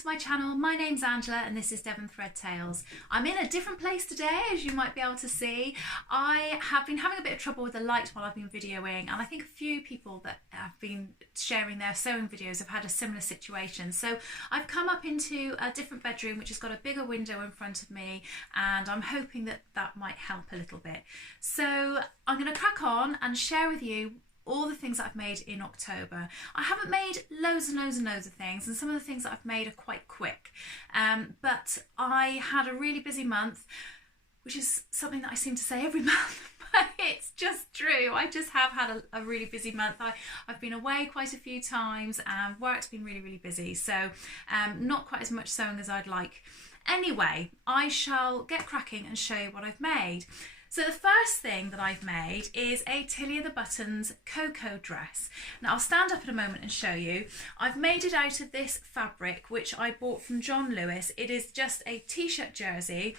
to my channel. My name's Angela and this is Devon Thread Tales. I'm in a different place today, as you might be able to see. I have been having a bit of trouble with the light while I've been videoing, and I think a few people that have been sharing their sewing videos have had a similar situation. So I've come up into a different bedroom which has got a bigger window in front of me, and I'm hoping that that might help a little bit. So I'm going to crack on and share with you all the things that I've made in October. I haven't made loads and loads and loads of things, and some of the things that I've made are quite quick. But I had a really busy month, which is something that I seem to say every month, but it's just true. I just have had a really busy month. I've been away quite a few times and work's been really, really busy. So not quite as much sewing as I'd like. Anyway, I shall get cracking and show you what I've made. So the first thing that I've made is a Tilly the Buttons Coco dress. Now I'll stand up in a moment and show you. I've made it out of this fabric which I bought from John Lewis. It is just a t-shirt jersey,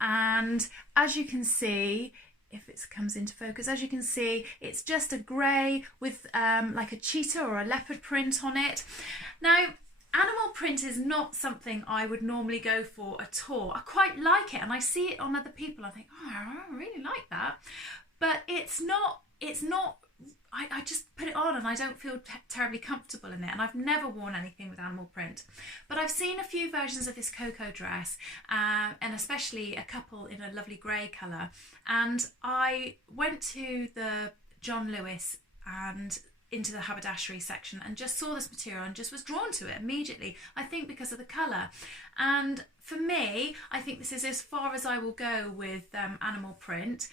and as you can see, if it comes into focus, as you can see, it's just a grey with like a cheetah or a leopard print on it. Now, animal print is not something I would normally go for at all. I quite like it and I see it on other people. I think, oh, I really like that. But it's not, I just put it on and I don't feel terribly comfortable in it. And I've never worn anything with animal print. But I've seen a few versions of this Coco dress, and especially a couple in a lovely grey colour. And I went to the John Lewis and into the haberdashery section and just saw this material and just was drawn to it immediately, I think because of the colour. And for me, I think this is as far as I will go with animal print,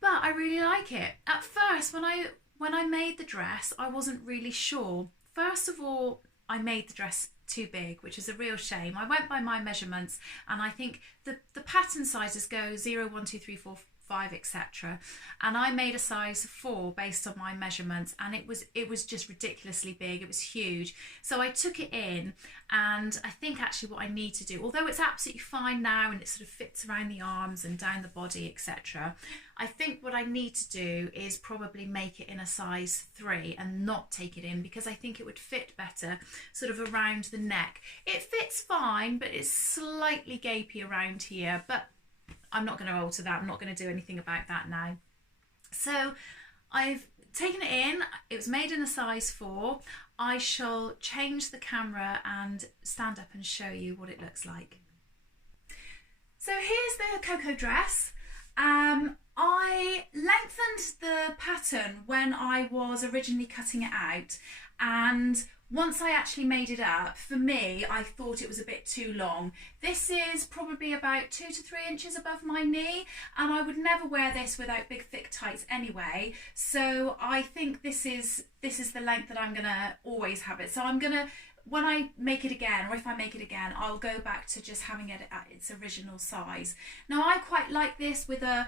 but I really like it. At first, when I made the dress, I wasn't really sure. First of all, I made the dress too big, which is a real shame. I went by my measurements and I think the pattern sizes go 0, 1, 2, 3, 4, 5, etc. And I made a size 4 based on my measurements, and it was just ridiculously big. It was huge. So I took it in, and I think actually what I need to do, although it's absolutely fine now and it sort of fits around the arms and down the body, etc., I think what I need to do is probably make it in a size 3 and not take it in, because I think it would fit better sort of around the neck. It fits fine, but it's slightly gapey around here, but I'm not going to alter that. I'm not going to do anything about that now. So I've taken it in. It was made in a size 4. I shall change the camera and stand up and show you what it looks like. So here's the Coco dress. I lengthened the pattern when I was originally cutting it out, and once I actually made it up, for me, I thought it was a bit too long. This is probably about 2 to 3 inches above my knee, and I would never wear this without big thick tights anyway. So I think this is the length that I'm gonna always have it. So I'm gonna, when I make it again, or if I make it again, I'll go back to just having it at its original size. Now I quite like this with a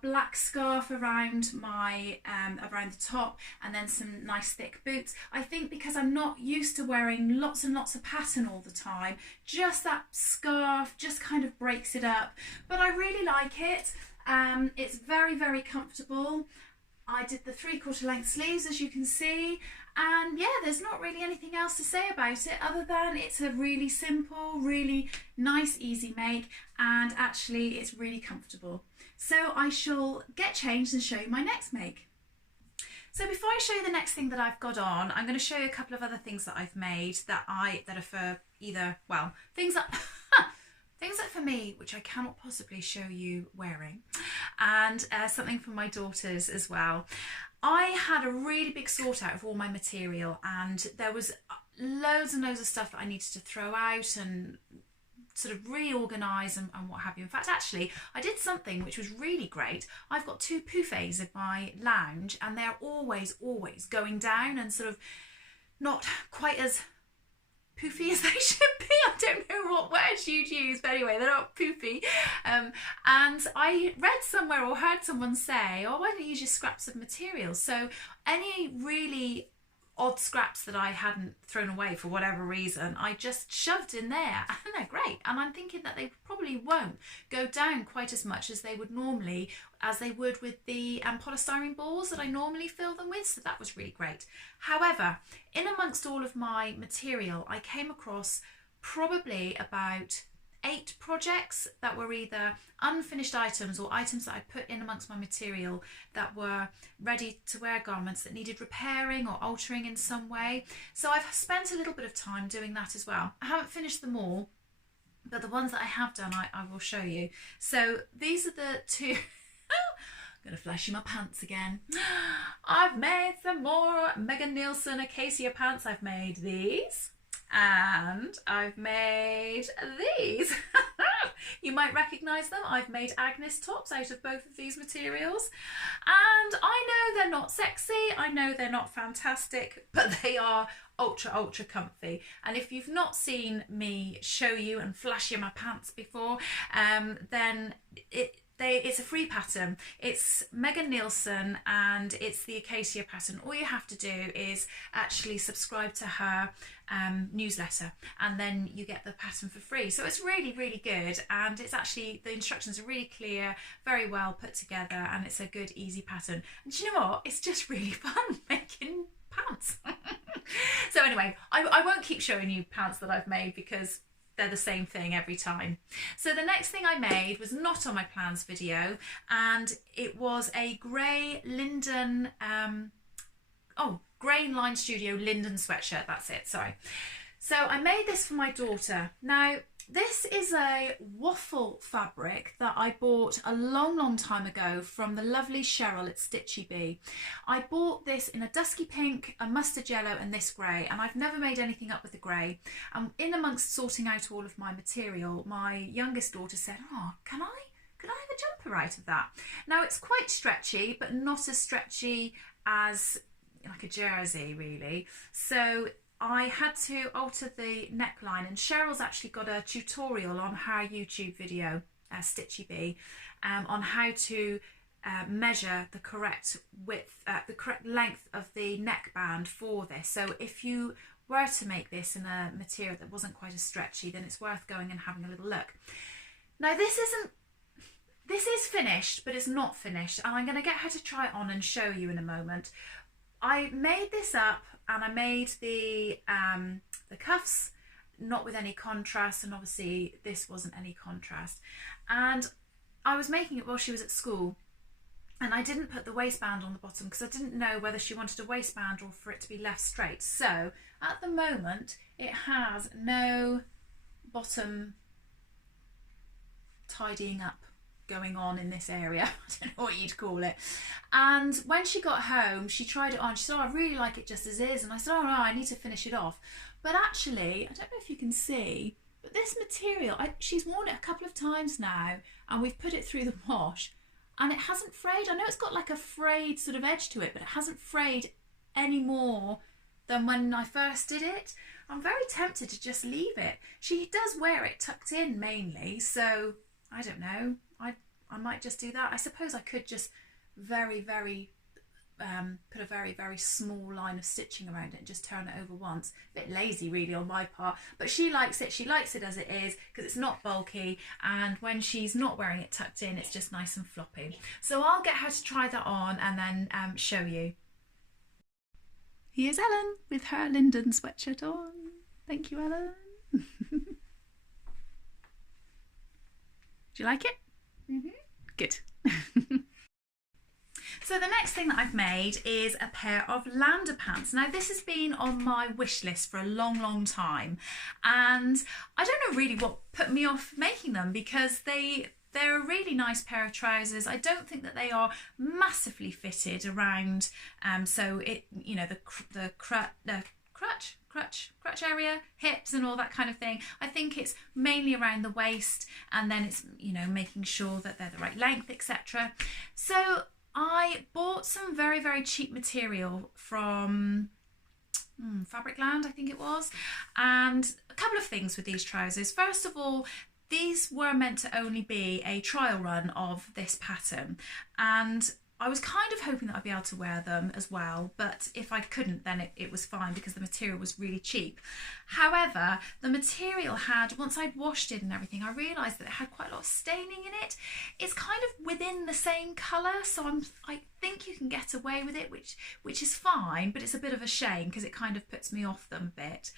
black scarf around my around the top, and then some nice thick boots. I think because I'm not used to wearing lots and lots of pattern all the time, just that scarf just kind of breaks it up. But I really like it. It's very, very comfortable. I did the 3/4 length sleeves, as you can see, and yeah, there's not really anything else to say about it other than it's a really simple, really nice, easy make, and actually it's really comfortable. So I shall get changed and show you my next make. So before I show you the next thing that I've got on, I'm going to show you a couple of other things that I've made that are for either, well, things that for me which I cannot possibly show you wearing, and something for my daughters as well. I had a really big sort out of all my material, and there was loads and loads of stuff that I needed to throw out and sort of reorganise and what have you. In fact, actually, I did something which was really great. I've got 2 pouffets in my lounge, and they're always going down and sort of not quite as poofy as they should be. I don't know what words you'd use, but anyway, they're not poofy. And I read somewhere or heard someone say, oh, why don't you use your scraps of material? So any really odd scraps that I hadn't thrown away for whatever reason, I just shoved in there, and they're great. And I'm thinking that they probably won't go down quite as much as they would normally, as they would with the polystyrene balls that I normally fill them with, so that was really great. However, in amongst all of my material, I came across probably about 8 projects that were either unfinished items or items that I put in amongst my material that were ready to wear garments that needed repairing or altering in some way. So I've spent a little bit of time doing that as well. I haven't finished them all, but the ones that I have done I will show you. So these are the 2 I'm going to flash you my pants again. I've made some more Megan Nielsen Acacia pants. I've made these and I've made these. You might recognise them. I've made Agnes tops out of both of these materials, and I know they're not sexy, I know they're not fantastic, but they are ultra comfy. And if you've not seen me show you and flash you my pants before, then it's a free pattern. It's Megan Nielsen and it's the Acacia pattern. All you have to do is actually subscribe to her newsletter, and then you get the pattern for free. So it's really good, and it's actually, the instructions are really clear, very well put together, and it's a good easy pattern. And do you know what? It's just really fun making pants. So anyway, I won't keep showing you pants that I've made because they're the same thing every time. So the next thing I made was not on my plans video, and it was a grey Linden, Grey Line Studio Linden sweatshirt, that's it, sorry. So I made this for my daughter. Now, this is a waffle fabric that I bought a long time ago from the lovely Cheryl at Stitchy Bee. I bought this in a dusky pink, a mustard yellow and this grey, and I've never made anything up with the grey. And in amongst sorting out all of my material, my youngest daughter said, oh, could I have a jumper out of that? Now, it's quite stretchy, but not as stretchy as like a jersey really. So I had to alter the neckline, and Cheryl's actually got a tutorial on her YouTube video, Stitchy Bee, on how to measure the correct width, the correct length of the neckband for this. So if you were to make this in a material that wasn't quite as stretchy, then it's worth going and having a little look. Now this is finished, but it's not finished, and I'm going to get her to try it on and show you in a moment. I made this up, and I made the cuffs not with any contrast, and obviously this wasn't any contrast. And I was making it while she was at school, and I didn't put the waistband on the bottom because I didn't know whether she wanted a waistband or for it to be left straight. So at the moment it has no bottom tidying up going on in this area. I don't know what you'd call it. And when she got home, she tried it on. She said, oh, I really like it just as is. And I said, oh no, I need to finish it off. But actually, I don't know if you can see, but this material, she's worn it a couple of times now, and we've put it through the wash, and it hasn't frayed. I know it's got like a frayed sort of edge to it, but it hasn't frayed any more than when I first did it. I'm very tempted to just leave it. She does wear it tucked in mainly, so I don't know. I might just do that. I suppose I could just put a very small line of stitching around it and just turn it over once. A bit lazy really on my part, but she likes it. She likes it as it is because it's not bulky, and when she's not wearing it tucked in, it's just nice and floppy. So I'll get her to try that on and then show you. Here's Ellen with her Linden sweatshirt on. Thank you, Ellen. Do you like it? Mm-hmm. Good. So the next thing that I've made is a pair of Lambda pants. Now this has been on my wish list for a long time, and I don't know really what put me off making them because they're a really nice pair of trousers. I don't think that they are massively fitted around, so it, you know, the crutch area, hips and all that kind of thing. I think it's mainly around the waist, and then it's, you know, making sure that they're the right length, etc. So I bought some very cheap material from Fabricland, I think it was, and a couple of things with these trousers. First of all, these were meant to only be a trial run of this pattern, and I was kind of hoping that I'd be able to wear them as well, but if I couldn't, then it was fine because the material was really cheap. However, the material had, once I'd washed it and everything, I realised that it had quite a lot of staining in it. It's kind of within the same colour, so I think you can get away with it, which is fine, but it's a bit of a shame because it kind of puts me off them a bit.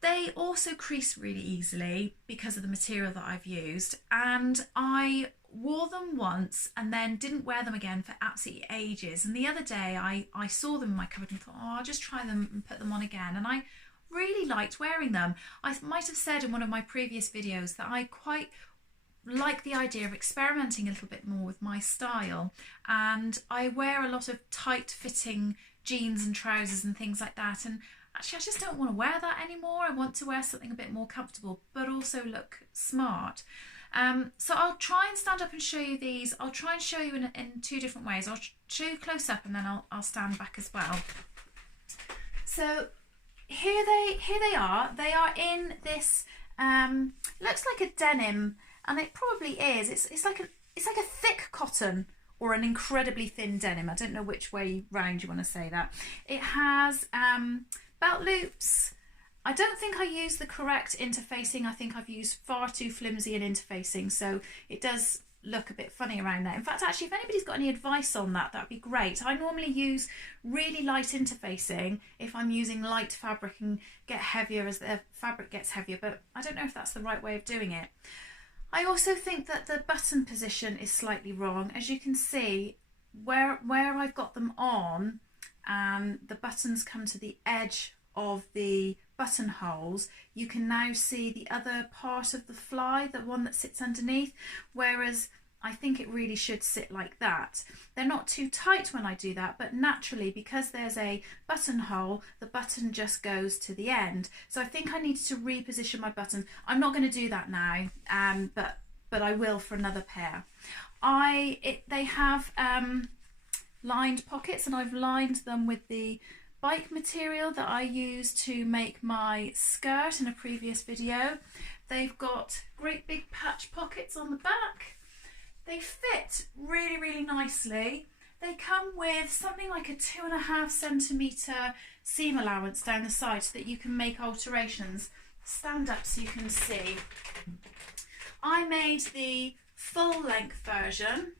They also crease really easily because of the material that I've used, and I wore them once and then didn't wear them again for absolutely ages. And the other day I saw them in my cupboard and thought, oh, I'll just try them and put them on again. And I really liked wearing them. I might have said in one of my previous videos that I quite like the idea of experimenting a little bit more with my style, and I wear a lot of tight fitting jeans and trousers and things like that, and actually I just don't want to wear that anymore. I want to wear something a bit more comfortable but also look smart. So I'll try and stand up and show you these. I'll try and show you in two different ways. I'll show you close up and then I'll stand back as well. So here they are. They are in this looks like a denim, and it probably is. It's like a thick cotton or an incredibly thin denim. I don't know which way round you want to say that. It has belt loops. I don't think I used the correct interfacing. I think I've used far too flimsy an interfacing, so it does look a bit funny around there. In fact, actually, if anybody's got any advice on that, that'd be great. I normally use really light interfacing if I'm using light fabric and get heavier as the fabric gets heavier, but I don't know if that's the right way of doing it. I also think that the button position is slightly wrong. As you can see, where I've got them on, and the buttons come to the edge of the buttonholes, you can now see the other part of the fly, the one that sits underneath, whereas I think it really should sit like that. They're not too tight when I do that, but naturally, because there's a buttonhole, the button just goes to the end. So I think I needed to reposition my button. I'm not going to do that now, but I will for another pair. They have lined pockets, and I've lined them with the bike material that I used to make my skirt in a previous video. They've got great big patch pockets on the back. They fit really, really nicely. They come with something like a 2.5 centimetre seam allowance down the side so that you can make alterations. Stand up so you can see. I made the full length version,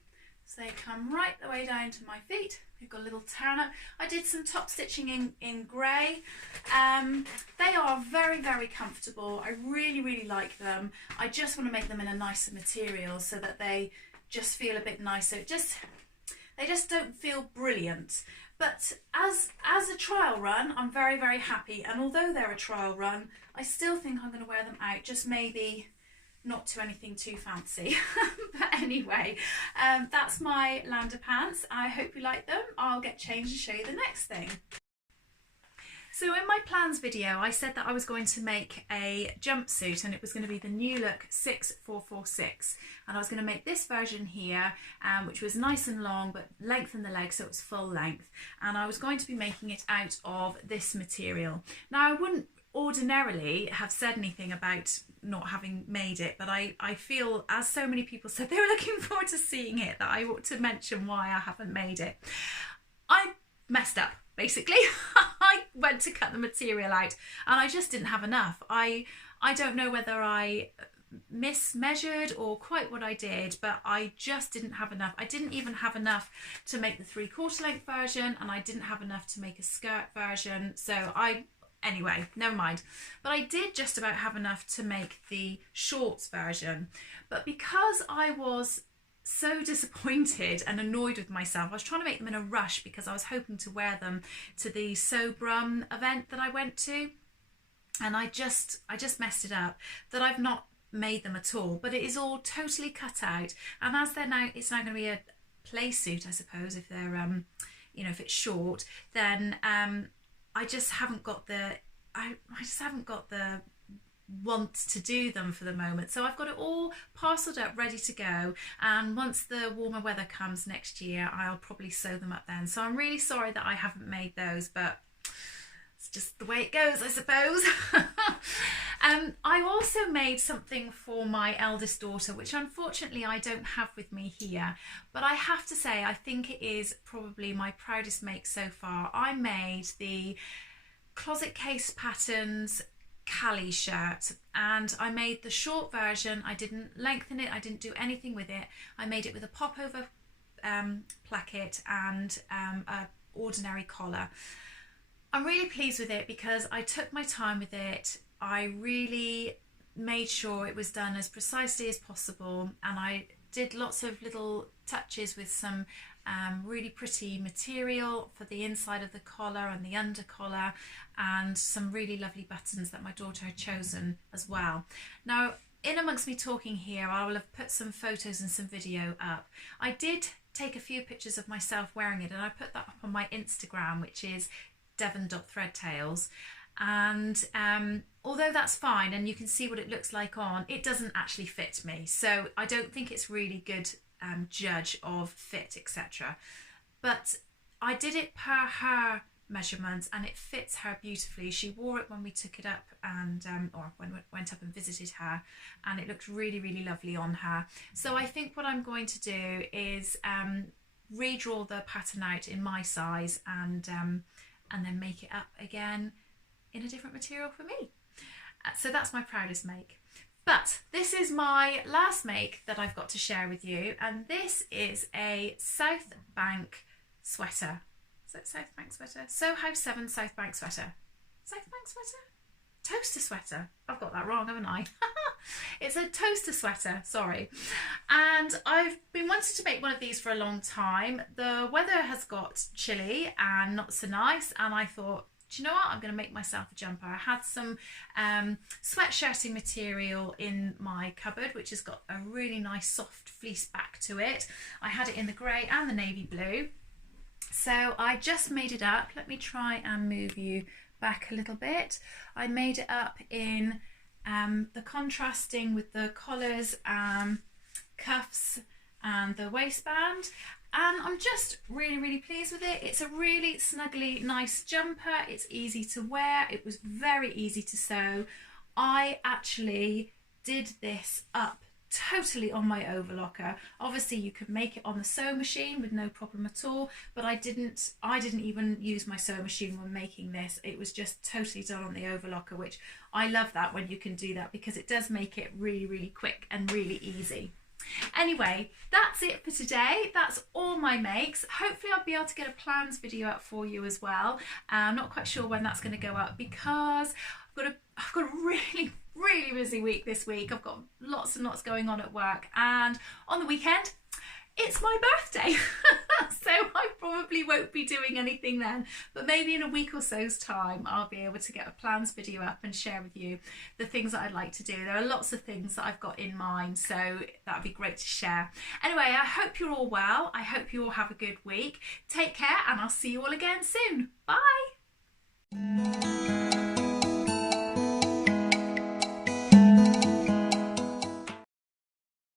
so they come right the way down to my feet. They've got a little turn up. I did some top stitching in grey. They are very, very comfortable. I really, really like them. I just want to make them in a nicer material so that they just feel a bit nicer. They just don't feel brilliant. But as a trial run, I'm very, very happy. And although they're a trial run, I still think I'm going to wear them out, just maybe not to anything too fancy. But anyway, that's my Lambda pants. I hope you like them. I'll get changed and show you the next thing. So in my plans video, I said that I was going to make a jumpsuit, and it was going to be the New Look 6446, and I was going to make this version here, which was nice and long but lengthen the leg so it was full length, and I was going to be making it out of this material. Now, I wouldn't ordinarily have said anything about not having made it, but I feel, as so many people said they were looking forward to seeing it, that I ought to mention why I haven't made it. I messed up, basically. I went to cut the material out and I just didn't have enough. I don't know whether I mismeasured or quite what I did, but I just didn't have enough. I didn't even have enough to make the 3/4 length version, and I didn't have enough to make a skirt version, so anyway, never mind. But I did just about have enough to make the shorts version. But because I was so disappointed and annoyed with myself, I was trying to make them in a rush because I was hoping to wear them to the Sew Brum event that I went to, and I just messed it up, that I've not made them at all. But it is all totally cut out, and as it's now going to be a play suit, I suppose, if they're if it's short, then I just haven't got the want to do them for the moment. So I've got it all parcelled up, ready to go, and once the warmer weather comes next year, I'll probably sew them up then. So I'm really sorry that I haven't made those, but it's just the way it goes, I suppose. I also made something for my eldest daughter, which unfortunately I don't have with me here, but I have to say I think it is probably my proudest make so far. I made the Closet Case Patterns Cali shirt, and I made the short version. I didn't lengthen it, I didn't do anything with it. I made it with a pop over placket and a ordinary collar. I'm really pleased with it because I took my time with it. I really made sure it was done as precisely as possible, and I did lots of little touches with some really pretty material for the inside of the collar and the under collar, and some really lovely buttons that my daughter had chosen as well. Now, in amongst me talking here, I will have put some photos and some video up. I did take a few pictures of myself wearing it, and I put that up on my Instagram, which is devon.threadtails. And although that's fine and you can see what it looks like on, it doesn't actually fit me, so I don't think it's really good judge of fit, etc. But I did it per her measurements and it fits her beautifully. She wore it when we took it up and or when we went up and visited her, and it looked really, really lovely on her. So I think what I'm going to do is redraw the pattern out in my size and then make it up again in a different material for me. So that's my proudest make. But this is my last make that I've got to share with you, and this is a South Bank sweater. Is that South Bank sweater? Soho 7 South Bank sweater. South Bank sweater? Toaster sweater. I've got that wrong, haven't I? It's a toaster sweater, sorry. And I've been wanting to make one of these for a long time. The weather has got chilly and not so nice, and I thought, do you know what, I'm going to make myself a jumper. I had some sweatshirting material in my cupboard, which has got a really nice soft fleece back to it. I had it in the grey and the navy blue. So I just made it up. Let me try and move you back a little bit. I made it up in the contrasting with the collars, cuffs and the waistband, and I'm just really, really pleased with it. It's a really snuggly, nice jumper. It's easy to wear. It was very easy to sew. I actually did this up totally on my overlocker. Obviously you could make it on the sewing machine with no problem at all, but I didn't even use my sewing machine when making this. It was just totally done on the overlocker, which I love that when you can do that, because it does make it really, really quick and really easy. Anyway, that's it for today. That's all my makes. Hopefully I'll be able to get a plans video up for you as well. I'm not quite sure when that's going to go up, because I've got a really, really busy week this week. I've got lots and lots going on at work, and on the weekend it's my birthday. So I probably won't be doing anything then, but maybe in a week or so's time I'll be able to get a plans video up and share with you the things that I'd like to do. There are lots of things that I've got in mind, so that'd be great to share. Anyway, I hope you're all well. I hope you all have a good week. Take care, and I'll see you all again soon. Bye.